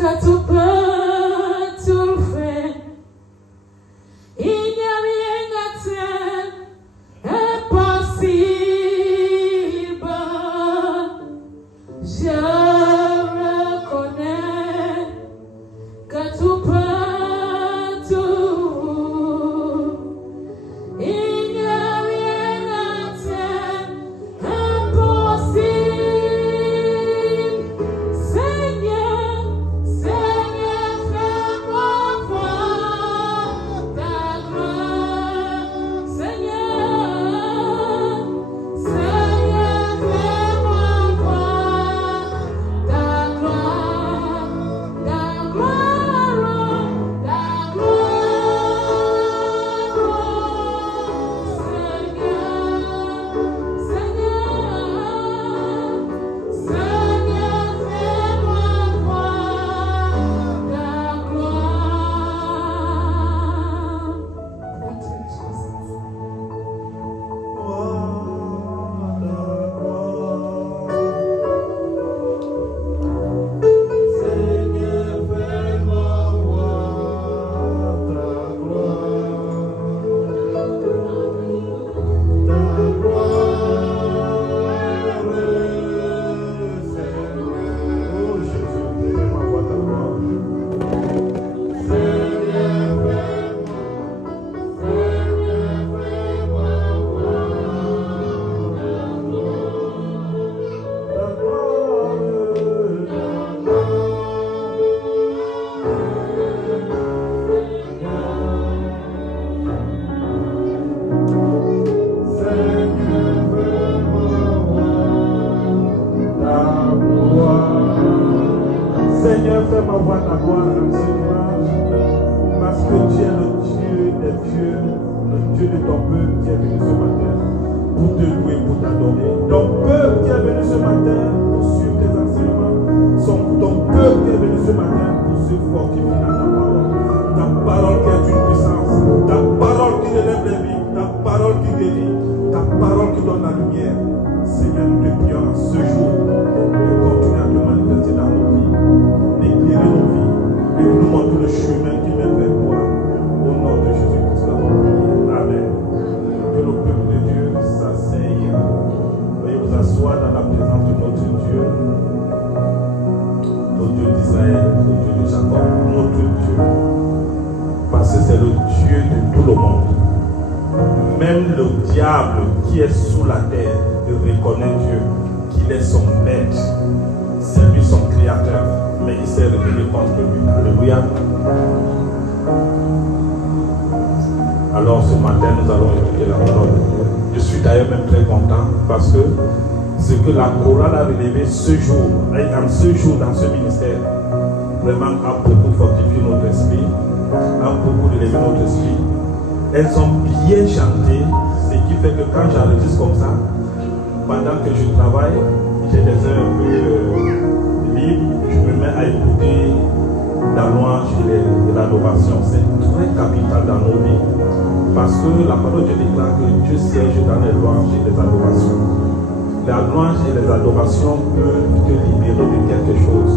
que tu peux tout faire. Il n'y a rien à terre impossible. Je reconnais que tu peux tout. Il n'y a rien à terre impossible. Seigneur, Seigneur, fais-moi voir ta gloire. Seigneur, Seigneur, fais-moi voir ta gloire, ta gloire, ta gloire. Seigneur, Seigneur, Seigneur, fais-moi voir ta gloire. Thank you, Jesus. Seigneur, fais-moi voir ta Oh Jésus, fais-moi voir ta gloire. Seigneur, fais-moi voir ta Seigneur, fais-moi voir ta gloire dans ce dimanche, parce que tu es le Dieu des dieux, le Dieu de ton peuple qui est venu ce matin pour te louer, pour t'adorer. Ton peuple qui est venu ce matin pour suivre tes enseignements, ton peuple qui est venu ce matin pour se fortifier dans ta parole qui est une puissance, ta parole qui relève les vies, ta parole qui guérit, ta parole qui donne la lumière. Seigneur, nous te prions en ce jour de continuer à te manifester dans nos vies, d'éclairer nos vies et de nous montrer le chemin qui mène vers toi. Au nom de Jésus-Christ, nous avons prié. Amen. Que le peuple de Dieu s'asseye. Veuillez vous asseoir dans la présence de notre Dieu, le Dieu d'Israël, le Dieu de Jacob, notre Dieu. Parce que c'est le Dieu de tout le monde. Même le diable qui est sous la terre reconnaît Dieu, qu'il est son maître, c'est lui son créateur, mais il s'est rebellé contre lui. Alléluia. Alors ce matin, nous allons écouter la parole de Dieu. Je suis d'ailleurs même très content parce que ce que la chorale a relevé ce jour, dans ce ministère, vraiment a beaucoup fortifié notre esprit, a beaucoup élevé notre esprit. Elles ont bien chanté, ce qui fait que quand j'enregistre comme ça, pendant que je travaille, j'ai des heures un peu libres, je me mets à écouter la louange et l'adoration. C'est très capital dans nos vies. Parce que la parole de Dieu déclare que Dieu siège dans les louanges et les adorations. La louange et les adorations peuvent te libérer de quelque chose.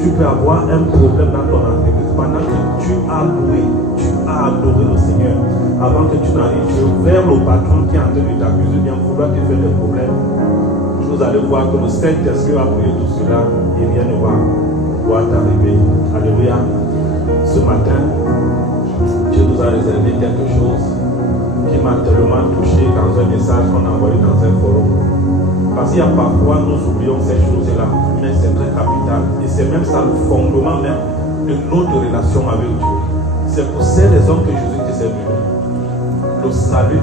Tu peux avoir un problème dans ton entreprise. Pendant que tu as loué, tu as adoré le Seigneur. Avant que tu n'arrives vers le patron qui est en train de t'accuser de bien vouloir te faire des problèmes, vous allez voir que le Saint-Esprit va prier tout cela et rien ne va pouvoir t'arriver. Alléluia. Ce matin, Dieu nous a réservé quelque chose qui m'a tellement touché dans un message qu'on a envoyé dans un forum. Parce qu'il y a parfois, nous oublions ces choses-là, mais c'est très capital. Et c'est même ça le fondement même de notre relation avec Dieu. C'est pour ces raisons que Jésus-Christ est venu. Le salut.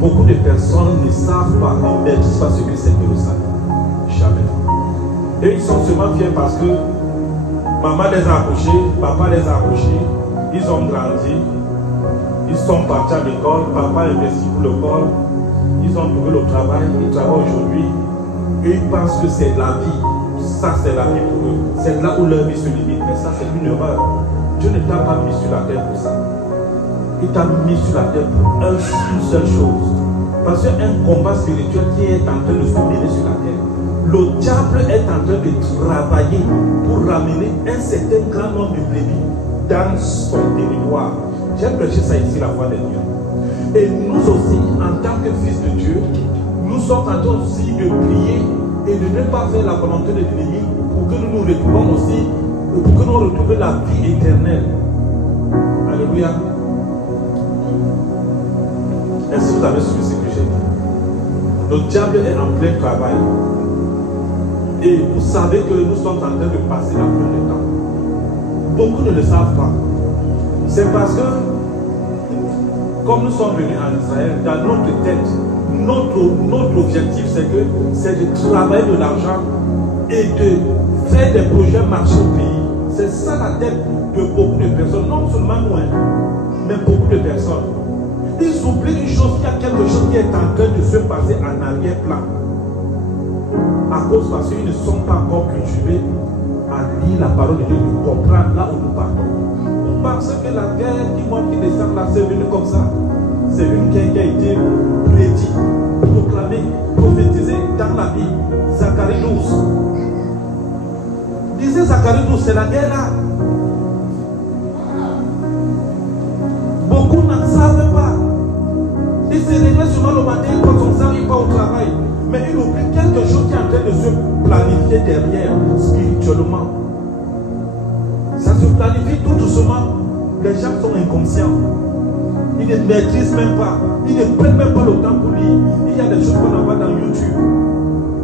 Beaucoup de personnes ne savent pas, ne maîtrisent pas ce que c'est que le salut. Jamais. Et ils sont seulement fiers parce que maman les a accouchés, papa les a accouchés, ils ont grandi, ils sont partis à l'école, papa est investi pour l'école, ils ont trouvé le travail, ils travaillent aujourd'hui, et ils pensent que c'est la vie. Ça, c'est la vie pour eux. C'est là où leur vie se limite. Mais ça, c'est une erreur. Dieu ne t'a pas mis sur la terre pour ça. Il t'a mis sur la terre pour une seule chose. Parce qu'il y a un combat spirituel qui est en train de se mener sur la terre. Le diable est en train de travailler un certain grand nombre de brebis dans son territoire. J'ai prêché ça ici la fois dernière. Et nous aussi, en tant que fils de Dieu, nous sommes en train aussi de prier et de ne pas faire la volonté de l'ennemi pour que nous nous retrouvions aussi, pour que nous retrouvions la vie éternelle. Alléluia. Est-ce que vous avez suivi ce que j'ai dit? Le diable est en plein travail. Et vous savez que nous sommes en train de passer la fin du temps. Beaucoup ne le savent pas. C'est parce que, comme nous sommes venus en Israël, dans notre tête, notre objectif, c'est de travailler de l'argent et de faire des projets marcher au pays. C'est ça la tête de beaucoup de personnes, non seulement nous, mais beaucoup de personnes. Ils oublient une chose, qu'il y a quelque chose qui est en train de se passer en arrière-plan. À cause parce qu'ils ne sont pas encore cultivés à lire la parole de Dieu, de comprendre là où nous partons. On pense que la guerre qui descend là, c'est venu comme ça. C'est une guerre qui a été prédite, proclamée, prophétisée dans la Bible. Zacharie 12. Disait Zacharie 12, c'est la guerre là. Beaucoup n'en savent pas. Ils se réveillent souvent le matin, quand on s'arrive pas au travail. Mais il oublie quelque chose qui est en train de se planifier derrière, spirituellement. Ça se planifie tout doucement. Les gens sont inconscients. Ils ne maîtrisent même pas. Ils ne prennent même pas le temps pour lire. Il y a des choses qu'on envoie dans YouTube.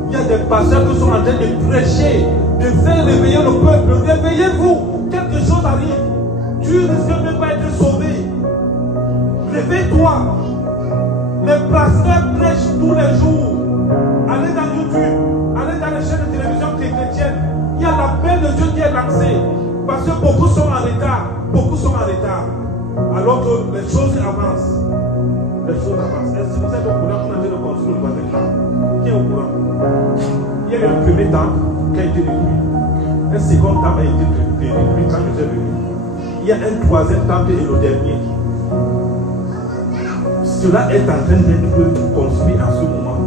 Il y a des pasteurs qui sont en train de prêcher, de faire réveiller le peuple. Réveillez-vous. Quelque chose arrive. Tu risques même pas d'être sauvé. Réveille-toi. Les pasteurs prêchent tous les jours. Allez dans YouTube, allez dans les chaînes de télévision chrétiennes. Il y a l'appel de Dieu qui est lancé. Parce que beaucoup sont en retard. Beaucoup sont en retard. Alors que les choses avancent. Les choses avancent. Est-ce que vous êtes au courant qu'on a fait de construire le troisième temple? Qui est au courant? Il y a eu un premier temple qui a été détruit. Un second temple a été détruit quand je suis venu. Il y a un troisième temple et le dernier. Cela est en train d'être construit en ce moment.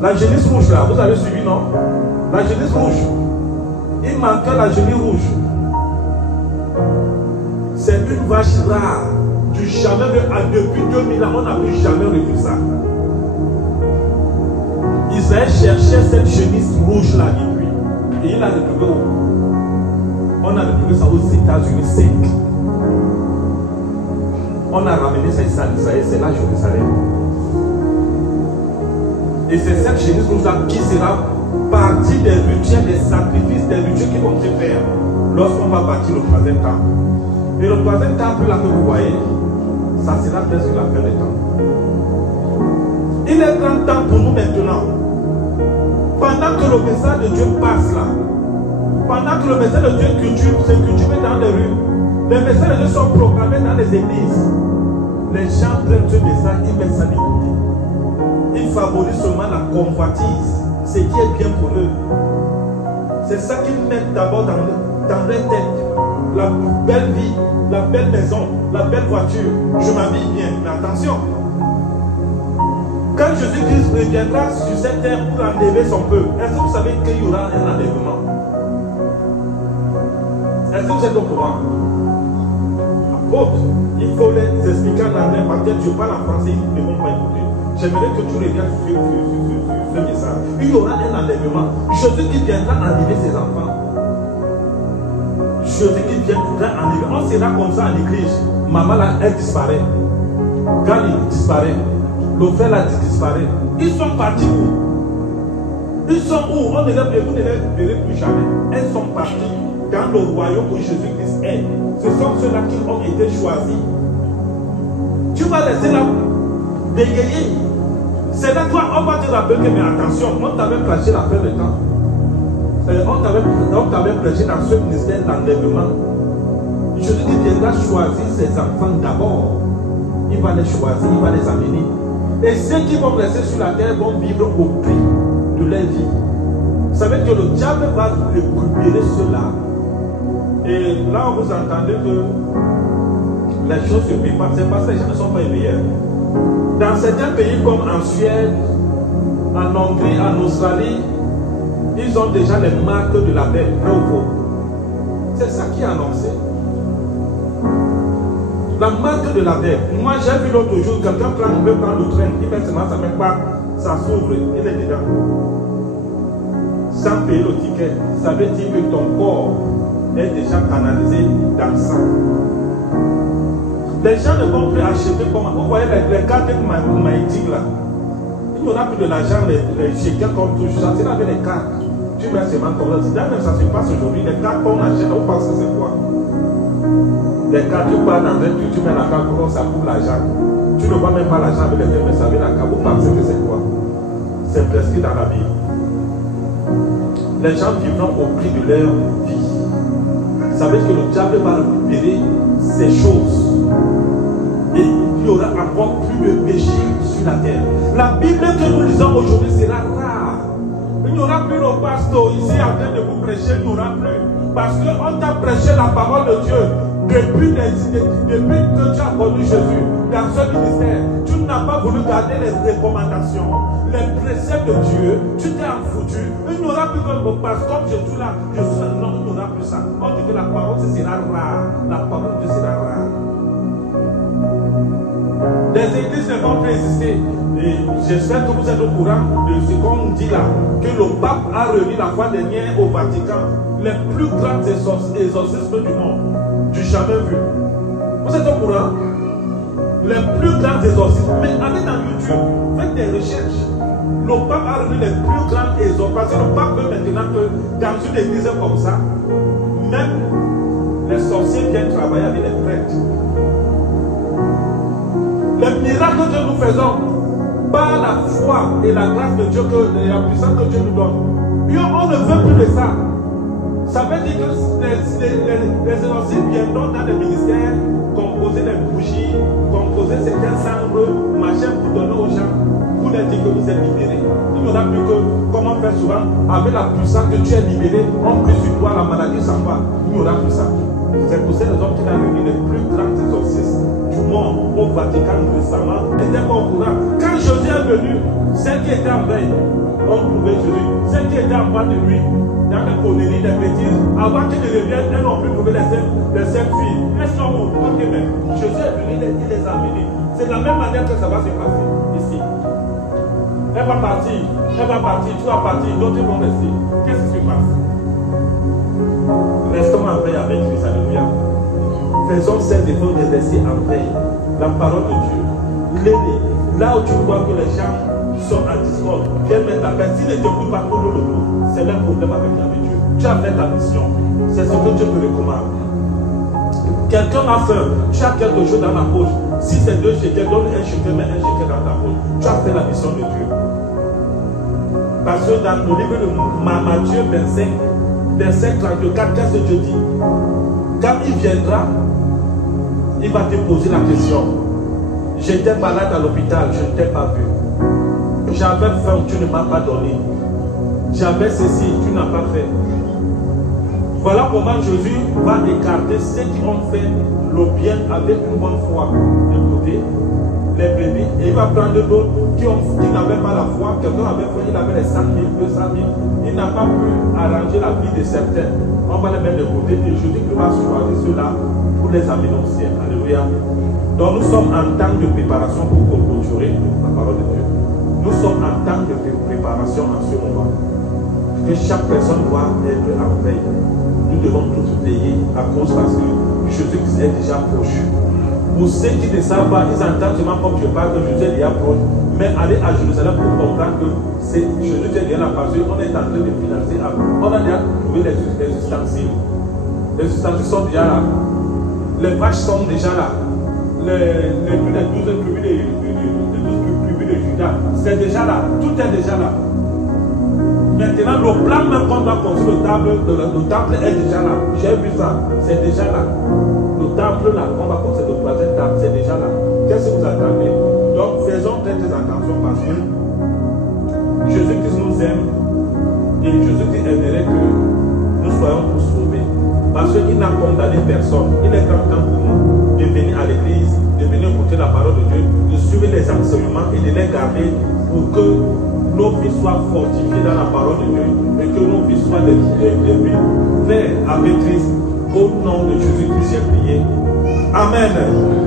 La Genèse rouge là, vous avez suivi, non? La Genèse rouge. Il manquait la Genèse rouge. C'est une vache rare. Du jamais, depuis 2000 ans, on n'a plus jamais revu ça. Israël cherchait cette chenille rouge là depuis. Et il a retrouvé où? On a retrouvé ça aux États-Unis 5. On a ramené ça ici à Israël, c'est là Jérusalem. Et c'est cette chenille rouge là qui sera partie des rituels, des sacrifices, des rituels qui vont se faire lorsqu'on va bâtir le troisième temple. Et le troisième temple là que vous voyez, ça sera presque la fin des temps. Il est grand temps pour nous maintenant. Pendant que le message de Dieu passe là, pendant que le message de Dieu se cultive dans les rues, les messages de Dieu sont proclamés dans les églises, les gens prennent ce message, ils mettent ça de côté. Ils favorisent seulement la convoitise, ce qui est bien pour eux. C'est ça qu'ils mettent d'abord dans leur tête. La belle vie, la belle maison, la belle voiture. Je m'habille bien, mais attention. Quand Jésus-Christ reviendra sur cette terre pour enlever son peuple, est-ce que vous savez qu'il y aura un enlèvement? Est-ce que vous êtes au courant? Apôtre, il faut les expliquer en anglais parce que je parle en français, ils ne vont pas écouter. J'aimerais que tu regardes sur ce message. Il y aura un enlèvement. Jésus-Christ viendra enlever ses enfants. Jésus-Christ viendra enlever. On sera comme ça en église. Maman là, elle disparaît. Quand il disparaît, le frère là disparaît. Ils sont partis où? Ils sont où? Vous ne les verrez plus jamais. Elles sont parties dans le royaume où Jésus-Christ est. Ce sont ceux-là qui ont été choisis. Tu vas laisser là bégayer. C'est là qu'on va te rappeler que, mais attention, on t'avait prêché la fin de temps. On t'avait prêché dans ce ministère d'enlèvement. Jésus-Christ viendra choisir ses enfants d'abord. Il va les choisir, il va les amener. Et ceux qui vont rester sur la terre vont vivre au prix de leur vie. Vous savez que le diable va récupérer cela. Et là, vous entendez que les choses se préparent. C'est parce que les gens ne sont pas éveillés. Dans certains pays comme en Suède, en Hongrie, en Australie, ils ont déjà les marques de la bête. C'est ça qui est annoncé. La marque de la terre. Moi, j'ai vu l'autre jour, quelqu'un veut prendre le train, il met seulement sa main pas, ça s'ouvre, il est dedans. Sans payer le ticket, ça veut dire que ton corps est déjà canalisé dans le sang. Les gens ne vont plus acheter comme. Vous voyez les cartes que m'a dit là. Il n'y aura plus de l'argent, les shekels comme tout ça. C'est avec les cartes. Tu mets seulement comme ça. Même ça se passe aujourd'hui. Les cartes qu'on achète, on pense que c'est quoi? Les cartes, tu pars dans un truc, tu mets la carte pour ça couvre l'argent. Tu ne vois même pas l'argent avec les deux, mais ça avec la carte. Vous pensez que c'est quoi? C'est prescrit dans la Bible. Les gens vivront au prix de leur vie. Ça veut dire que le diable va récupérer ces choses. Et il y aura encore plus de péché sur la terre. La Bible que nous lisons aujourd'hui sera rare. Il n'y aura plus le pasteur ici en train de vous prêcher, il n'y aura plus. Parce qu'on t'a prêché la parole de Dieu depuis que tu as connu Jésus dans ce ministère. Tu n'as pas voulu garder les recommandations, les préceptes de Dieu. Tu t'es foutu. Il n'y aura plus que le pasteur, comme je suis là, non, il n'y aura plus ça. On dit que la parole sera rare. La parole de Dieu sera rare. Les églises ne vont plus exister. Et j'espère que vous êtes au courant de ce qu'on dit là, que le pape a réuni la fois dernière au Vatican les plus grands exorcismes du monde, du jamais vu. Vous êtes au courant? Les plus grands exorcismes. Mais allez dans YouTube, faites des recherches. Le pape a réuni les plus grands exorcismes. Parce que le pape veut maintenant que dans une église comme ça, même les sorciers viennent travailler avec les prêtres. Les miracles que nous faisons par la foi et la grâce de Dieu, la puissance que Dieu nous donne. Et on ne veut plus de ça. Ça veut dire que les exorcistes viendront dans les ministères, composer des bougies, composer certains cendres, machin pour donner aux gens, pour leur dire que vous êtes libérés. Il n'y aura plus que, comme on fait souvent, avec la puissance que tu es libéré, on prie sur toi, la maladie s'en va. Il n'y aura plus ça. C'est pour ces raisons qu'il a réuni les plus grands exorcistes du monde au Vatican récemment. Ils n'étaient pas au courant. Quand Jésus est venu, celles qui étaient en veille ont trouvé Jésus. Celles qui étaient en bas de lui, dans les conneries, les bêtises, avant qu'ils ne reviennent, elles n'ont plus trouvé les cinq filles. Elles sont mortes. Ok, mais Jésus est venu, il les a amenées. C'est de la même manière que ça va se passer ici. Elle va partir, tu vas partir, d'autres vont rester. Qu'est-ce qui se passe? Restons en veille avec Christ, alléluia. Faisons ces efforts de rester en veille. La parole de Dieu. L'aider. Là où tu vois que les gens sont en discorde, viens mettre la paix. S'ils ne t'écoutent pas pour le dos, c'est leur problème avec Dieu. Tu as fait ta mission. C'est ce que Dieu te recommande. Quelqu'un a faim, tu as quelque chose dans la poche. Si c'est 2 shekels, donne un shekel, mets un shekel dans ta poche. Tu as fait la mission de Dieu. Parce que dans le livre de Matthieu 25, verset 34, qu'est-ce que Dieu dit? Quand il viendra, il va te poser la question. J'étais malade à l'hôpital, je ne t'ai pas vu. J'avais faim, tu ne m'as pas donné. J'avais ceci, tu n'as pas fait. Voilà comment Jésus va écarter ceux qui ont fait le bien avec une bonne foi. Écoutez, les brebis, et il va prendre d'autres qui n'avaient pas la foi. Quelqu'un avait fait, il avait les 100 000, 200 000. Il n'a pas pu arranger la vie de certains. On va les mettre de côté et Jésus va choisir ceux-là pour les amener au ciel. Alléluia. Donc nous sommes en temps de préparation pour clôturer la parole de Dieu. Nous sommes en temps de préparation en ce moment. Que chaque personne doit être en veille. Nous devons tous veiller à cause parce que Jésus est déjà proche. Pour ceux qui ne savent pas, ils entendent seulement comme je parle que Jésus est déjà proche. Mais aller à Jérusalem pour comprendre que c'est Jésus qui est déjà là parce qu'on est en train de financer. On a déjà trouvé les ustensiles. Les ustensiles sont déjà là. Les vaches sont déjà là. Les 12 tribus de Judas, c'est déjà là. Tout est déjà là. Maintenant, le plan même qu'on doit construire le temple est déjà là. J'ai vu ça, c'est déjà là. Le temple là, on va construire le troisième temple, c'est déjà là. Qu'est-ce que vous attendez? Donc, faisons très attention parce que Jésus-Christ nous aime et Jésus-Christ aimerait que nous soyons tous sauvés. Parce qu'il n'a condamné personne. Il est grand temps pour nous de venir à l'église, de venir écouter la parole de Dieu, de suivre les enseignements et de les garder pour que nos vies soient fortifiées dans la parole de Dieu et que nos vies soient des vies verts avec Christ Au nom de Jésus-Christ, j'ai prié. Amen.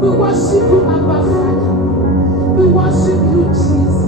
We worship you, Abba Father. We worship you, Jesus.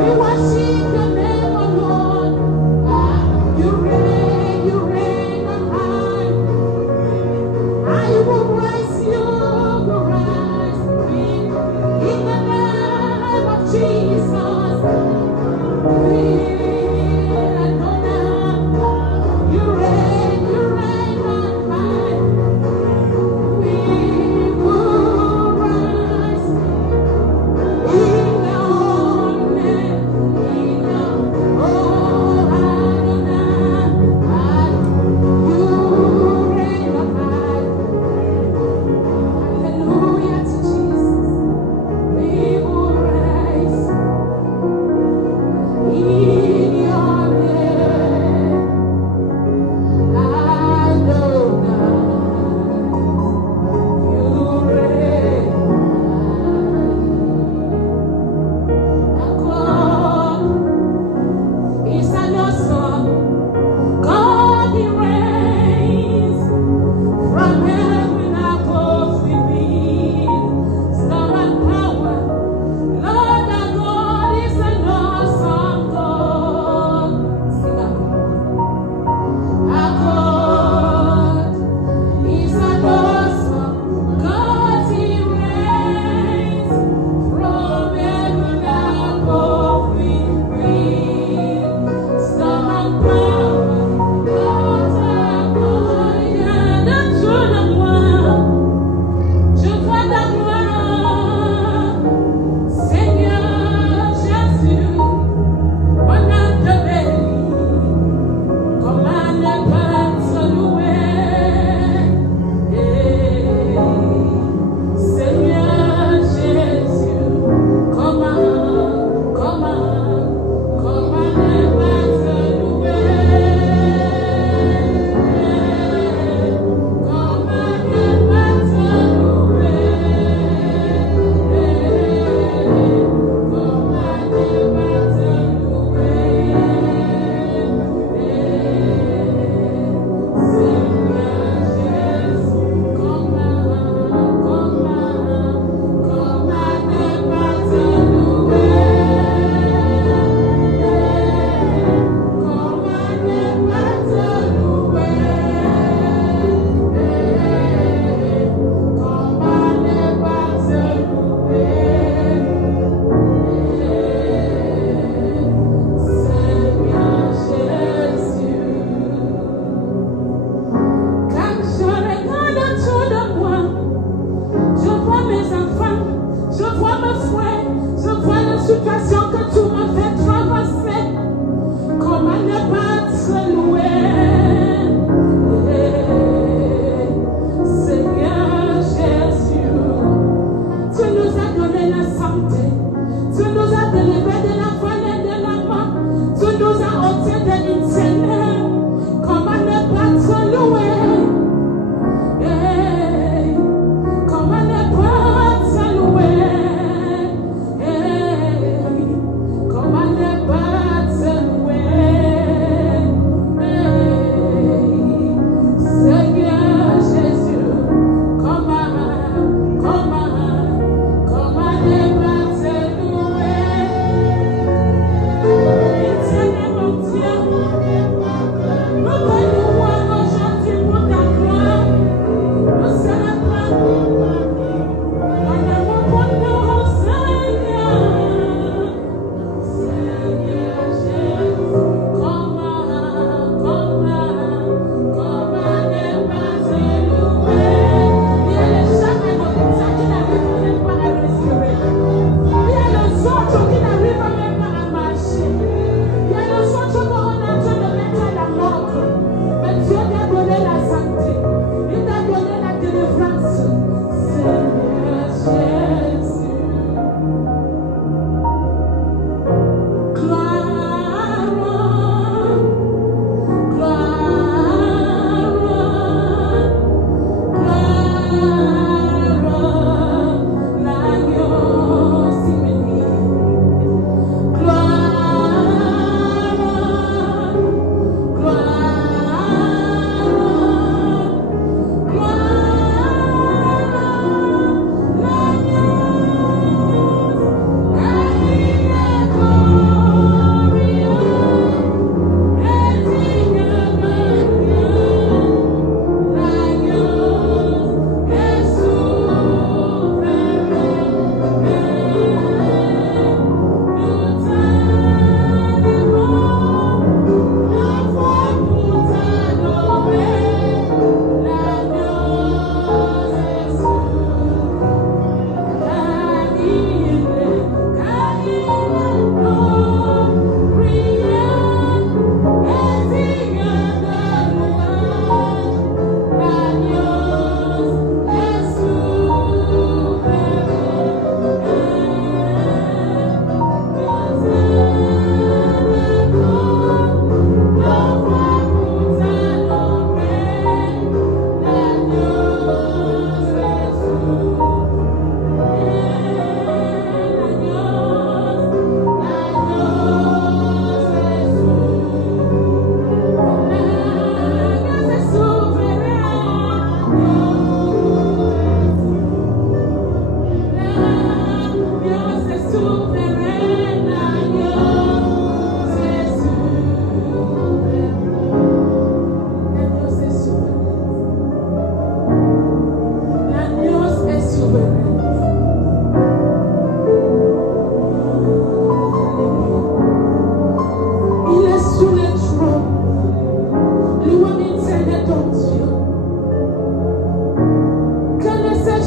We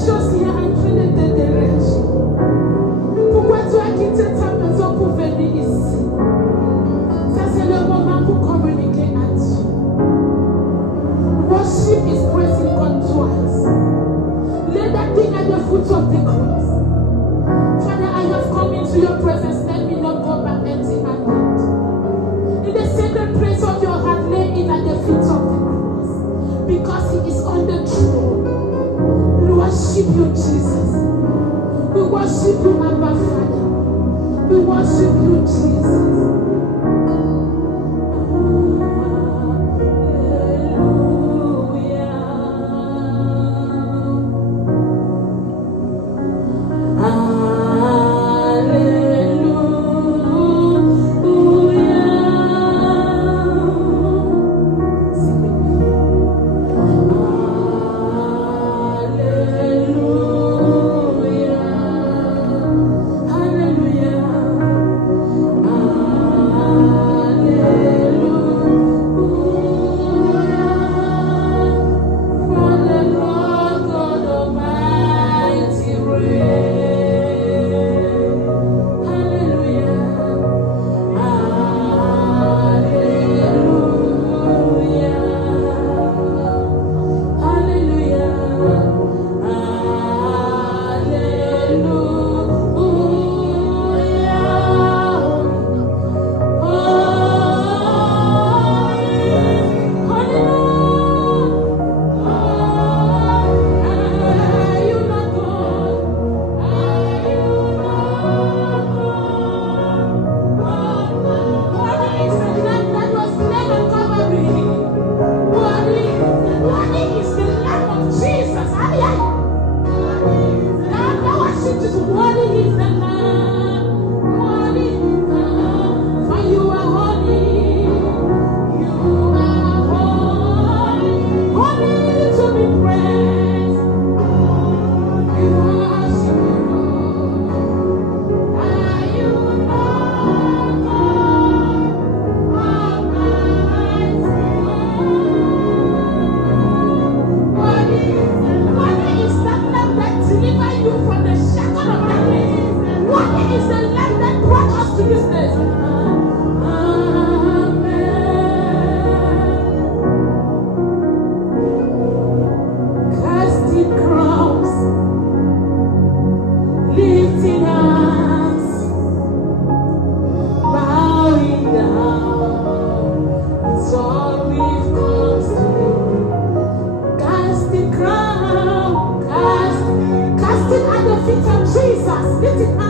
choses qui est en train de te déranger. Pourquoi tu as quitté ta maison pour venir ici? Ça, c'est le moment pour communiquer à Dieu. Worship is praising God twice. Lay that thing at the foot of the cross. Father, I have come into your presence. Let me not go back empty-handed. In the sacred place of your heart, lay it at the feet of the cross. Because he is on the throne. We worship you, Jesus. We worship you, Abba Father. We worship you, Jesus. Casting at the feet of Jesus.